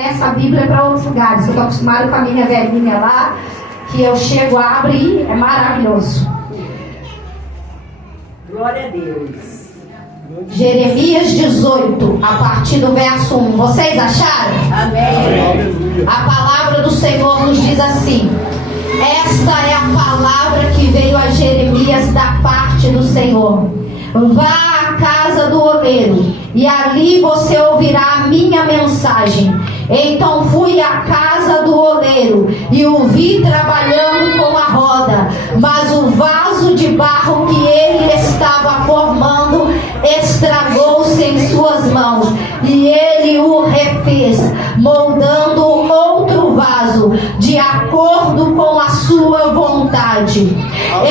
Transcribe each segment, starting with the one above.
essa Bíblia para outros lugares. Eu estou acostumado com a minha velhinha lá, que eu chego, abro e é maravilhoso. Glória a Deus. Jeremias 18, a partir do verso 1. Vocês acharam? Amém. A palavra do Senhor nos diz assim: esta é a palavra que veio a Jeremias da parte do Senhor. Vá à casa do oleiro, e ali você ouvirá a minha mensagem. Então fui à casa do oleiro, e o vi trabalhando com a roda, mas o vaso de barro que ele estava formando estragou-se em suas mãos, e ele o refez, moldando outro vaso, de acordo com a sua vontade.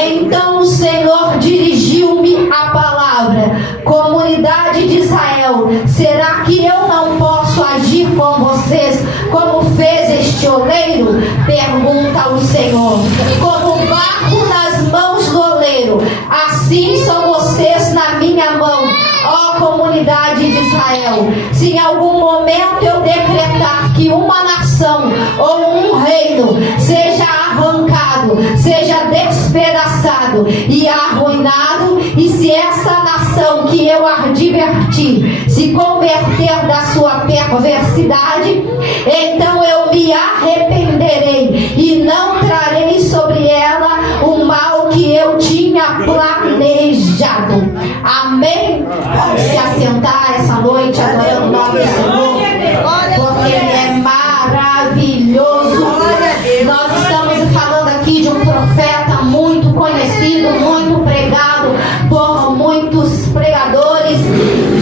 Então o Senhor dirigiu-me a palavra: comunidade de Israel, será que eu não posso agir com vocês como fez este oleiro? Pergunta o Senhor. Como barro nas mãos do oleiro, assim são vocês na minha mão, ó comunidade de Israel. Se em algum momento eu decretar que uma nação ou um reino seja arrancado, seja despedaçado e arruinado, e se essa nação que eu adverti se converter da sua perversidade, então eu me arrependerei e não trarei sobre ela o mal que eu tinha planejado. Amém? Vamos se assentar essa noite adorando o nome do Senhor, porque Ele é maravilhoso. Nós estamos falando aqui de um profeta muito conhecido, muito pregado por muitos pregadores,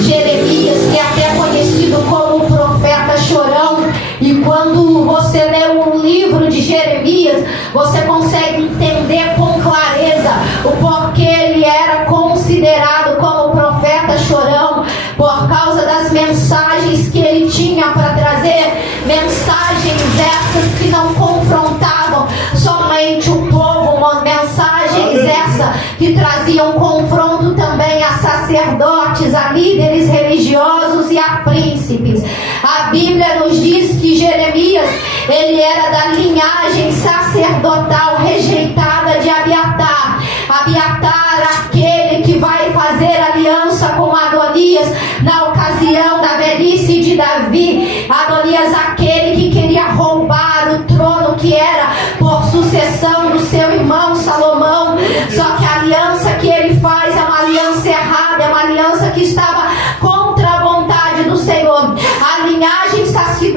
Jeremias, que é até conhecido como o profeta chorão. E quando você lê o livro de Jeremias, você consegue entender com clareza o porquê ele era considerado como profeta chorão, por causa das mensagens que ele tinha para trazer, mensagens essas que não confrontavam somente o povo, mensagens essas que traziam confronto também a sacerdotes, a líderes religiosos e a príncipes. A Bíblia nos diz que Jeremias, ele era da linhagem sacerdotal rejeitada de Abiatar. Abiatar, aquele que vai fazer aliança com Adonias na ocasião da velhice de Davi. Adonias, aquele que queria roubar o trono que era por sucessão do seu irmão Salomão. Só que a aliança que ele faz é uma aliança errada, é uma aliança que estava contra a vontade do Senhor. A linhagem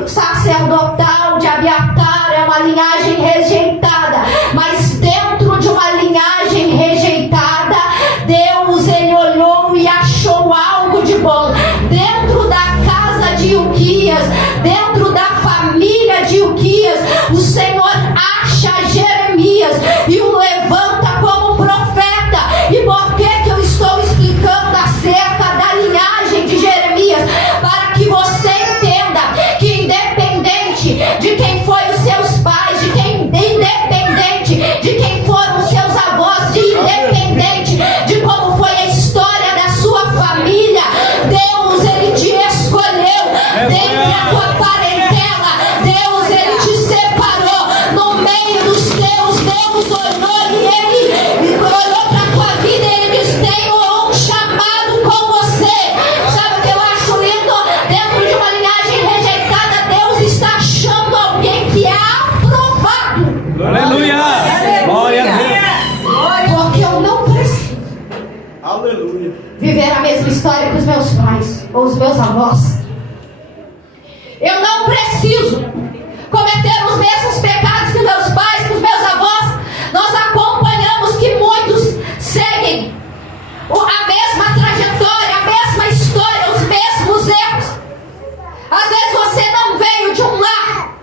sacerdotal de Abiatar é uma linhagem rejeitada, mas dentro de uma linhagem rejeitada, Deus, ele olhou e achou algo de bom. Dentro da casa de Ilquias, dentro da família de Ilquias, o Senhor acha Jeremias e o levanta como profeta. E por que eu estou explicando acerca da linhagem de Jeremias? Para que você entenda que independente de quem foi os seus pais, independente de quem foram os seus avós, independente de como foi a história da sua família, Deus, ele te escolheu dentre a tua parentela. Deus, ele te separou no meio dos teus. Deus olhou e ele olhou para a tua vida e ele diz: tenho um chamado com você. Sabe o que eu acho lindo? Dentro de uma linhagem rejeitada, Deus está achando alguém que é aprovado. Aleluia! Glória a Deus! Porque eu não preciso Aleluia! viver a mesma história que os meus pais ou os meus avós. Eu não preciso cometer os mesmos pecados que meus pais, que os meus avós. Nós acompanhamos que muitos seguem a mesma trajetória, a mesma história, os mesmos erros. Às vezes você não veio de um lar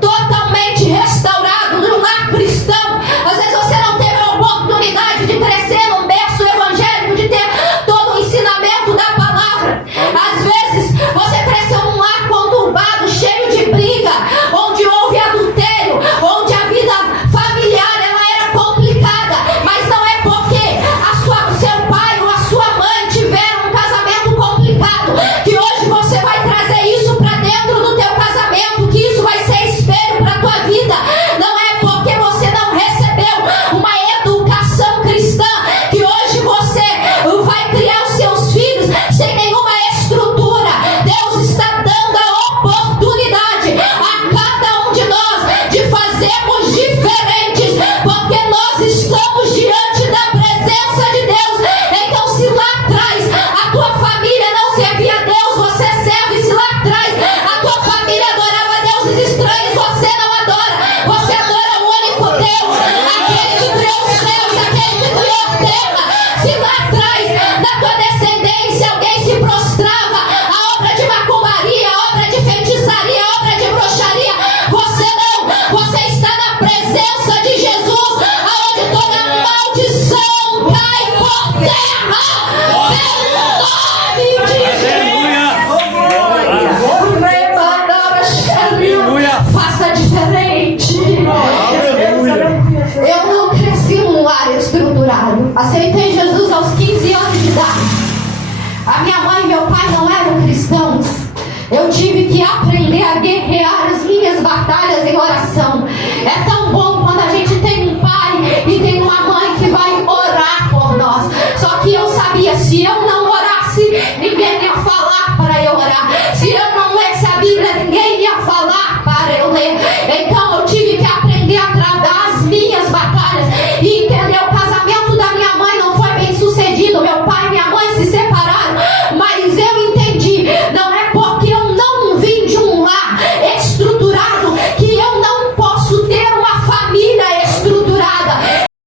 totalmente restaurado, de um lar cristão. Às vezes você não teve a oportunidade de crescer num berço evangélico, de ter todo o ensinamento da palavra. Às vezes você cresceu num lar conturbado, cheio de briga, aceitei Jesus aos 15 anos de idade. A minha mãe e meu pai não eram cristãos. Eu tive que aprender a guerrear as minhas batalhas em oração. É tão bom quando a gente tem um pai e tem uma mãe que vai orar por nós. Só que eu sabia, se eu não orasse, ninguém ia